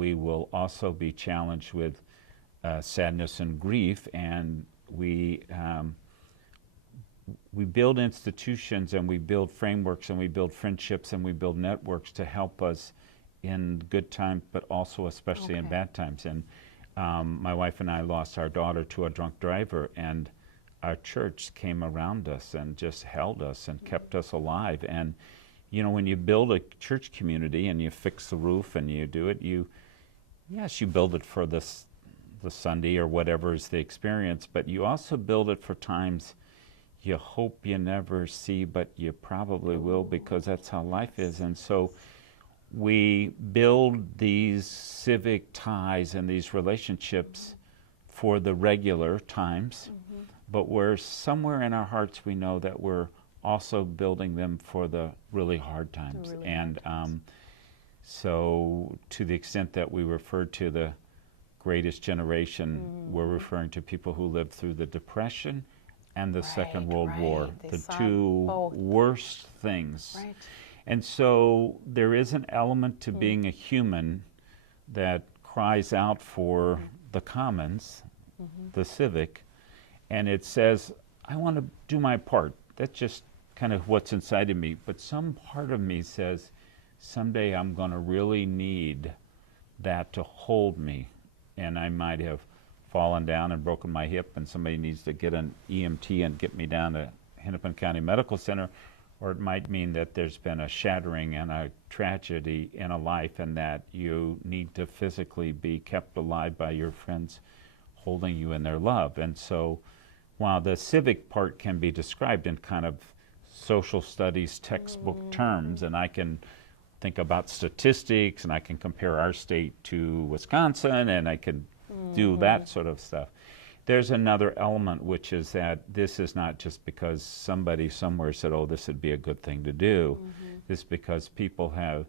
we will also be challenged with sadness and grief, and we build institutions and we build frameworks and we build friendships and we build networks to help us in good times, but also especially in bad times. And my wife and I lost our daughter to a drunk driver, and our church came around us and just held us and kept us alive. And you know, when you build a church community and you fix the roof and you do it, you build it for the Sunday or whatever is the experience, but you also build it for times you hope you never see, but you probably will, because that's how life is. And so we build these civic ties and these relationships for the regular times, but we're somewhere in our hearts we know that we're also building them for the really hard times. So to the extent that we refer to the greatest generation, we're referring to people who lived through the Depression and the Second World War, the two worst things. And so there is an element to being a human that cries out for the commons, the civic, and it says, I want to do my part. That's just kind of what's inside of me. But some part of me says, someday I'm going to really need that to hold me. And I might have fallen down and broken my hip, and somebody needs to get an EMT and get me down to Hennepin County Medical Center. Or it might mean that there's been a shattering and a tragedy in a life, and that you need to physically be kept alive by your friends holding you in their love. And so while the civic part can be described in kind of social studies textbook terms, and I can think about statistics and I can compare our state to Wisconsin and I can do that sort of stuff, there's another element, which is that this is not just because somebody somewhere said, oh, this would be a good thing to do. This is because people have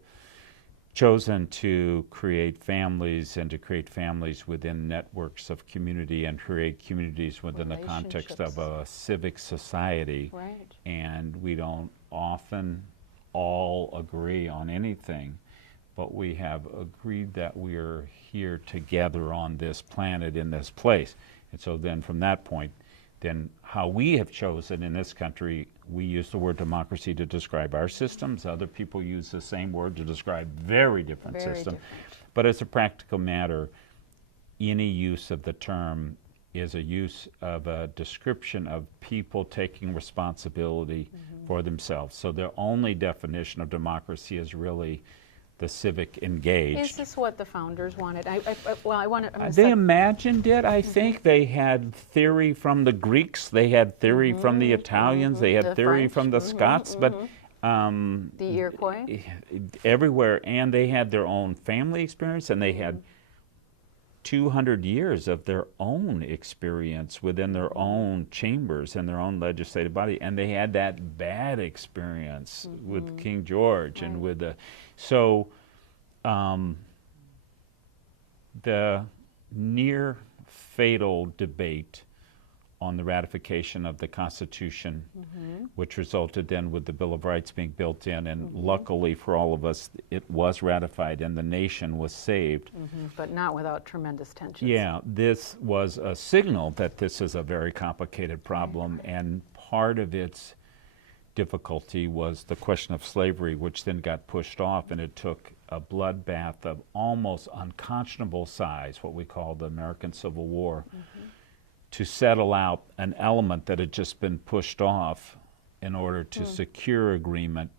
chosen to create families, and to create families within networks of community, and create communities within the context of a civic society. And we don't often all agree on anything, but we have agreed that we are here together on this planet in this place. And so then from that point, then how we have chosen in this country, we use the word democracy to describe our systems. Other people use the same word to describe very different systems. But as a practical matter, any use of the term is a use of a description of people taking responsibility for themselves. So the only definition of democracy is really the civic engaged. Is this what the founders wanted? They imagined it, I think. They had theory from the Greeks, they had theory from the Italians, they had theory from the Scots, but the Iroquois? Everywhere, and they had their own family experience, and they had 200 years of their own experience within their own chambers and their own legislative body, and they had that bad experience with King George and with the the near fatal debate on the ratification of the Constitution, which resulted then with the Bill of Rights being built in, and luckily for all of us, it was ratified and the nation was saved. But not without tremendous tensions. Yeah, this was a signal that this is a very complicated problem, and part of its difficulty was the question of slavery, which then got pushed off, and it took a bloodbath of almost unconscionable size, what we call the American Civil War, to settle out an element that had just been pushed off in order to secure agreement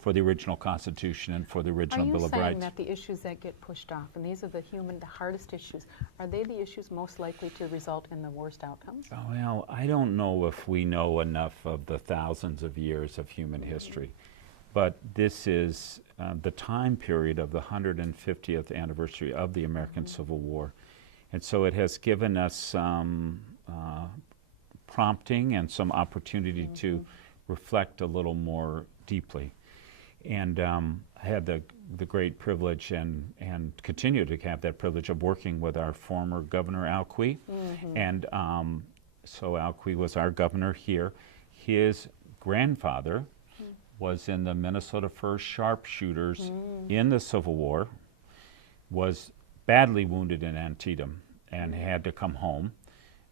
for the original Constitution and for the original Bill of Rights. Are you saying that the issues that get pushed off, and these are the hardest issues, are they the issues most likely to result in the worst outcomes? Well, I don't know if we know enough of the thousands of years of human history, but this is the time period of the 150th anniversary of the American Civil War. And so it has given us some prompting and some opportunity to reflect a little more deeply. And I had the great privilege and continue to have that privilege of working with our former governor, Al Quie. And so Al Quie was our governor here. His grandfather was in the Minnesota 1st Sharpshooters in the Civil War. was badly wounded in Antietam and had to come home.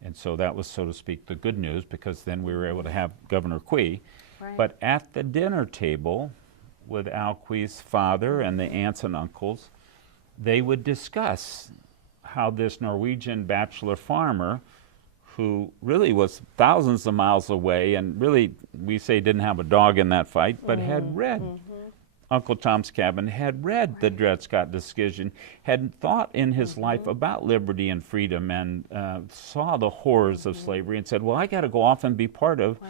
And so that was, so to speak, the good news, because then we were able to have Governor Quee. Right. But at the dinner table with Al Quee's father and the aunts and uncles, they would discuss how this Norwegian bachelor farmer, who really was thousands of miles away and really, we say, didn't have a dog in that fight, but had read Uncle Tom's Cabin, had read the Dred Scott decision, had thought in his life about liberty and freedom, and saw the horrors of slavery and said, well, I got to go off and be part of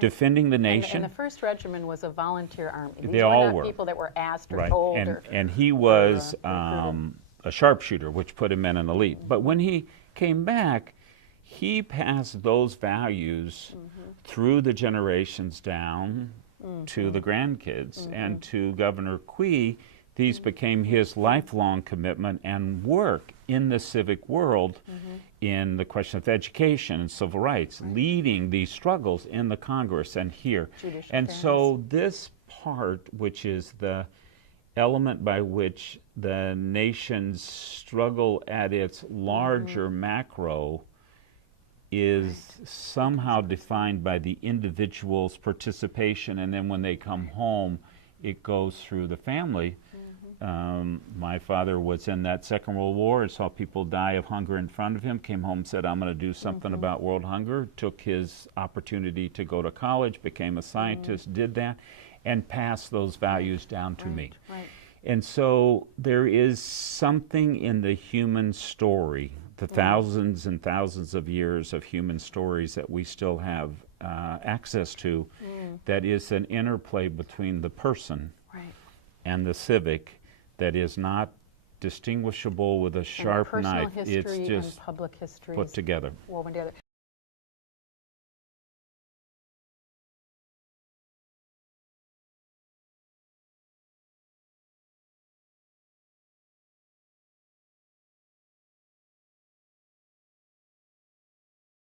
defending the nation. And the 1st Regiment was a volunteer army. These They were all not were. people that were asked or told. And he was a sharpshooter, which put him in an elite. But when he came back, he passed those values through the generations down to the grandkids and to Governor Quee. These became his lifelong commitment and work in the civic world in the question of education and civil rights, leading these struggles in the Congress and here. And so this part, which is the element by which the nation's struggle at its larger macro is somehow defined by the individual's participation, and then when they come home, it goes through the family. My father was in that Second World War and saw people die of hunger in front of him, came home and said, I'm going to do something about world hunger, took his opportunity to go to college, became a scientist, did that, and passed those values down to me. And so there is something in the human story, the thousands and thousands of years of human stories that we still have access to, that is an interplay between the person and the civic that is not distinguishable with a sharp knife. It's just public history put together. Woven together.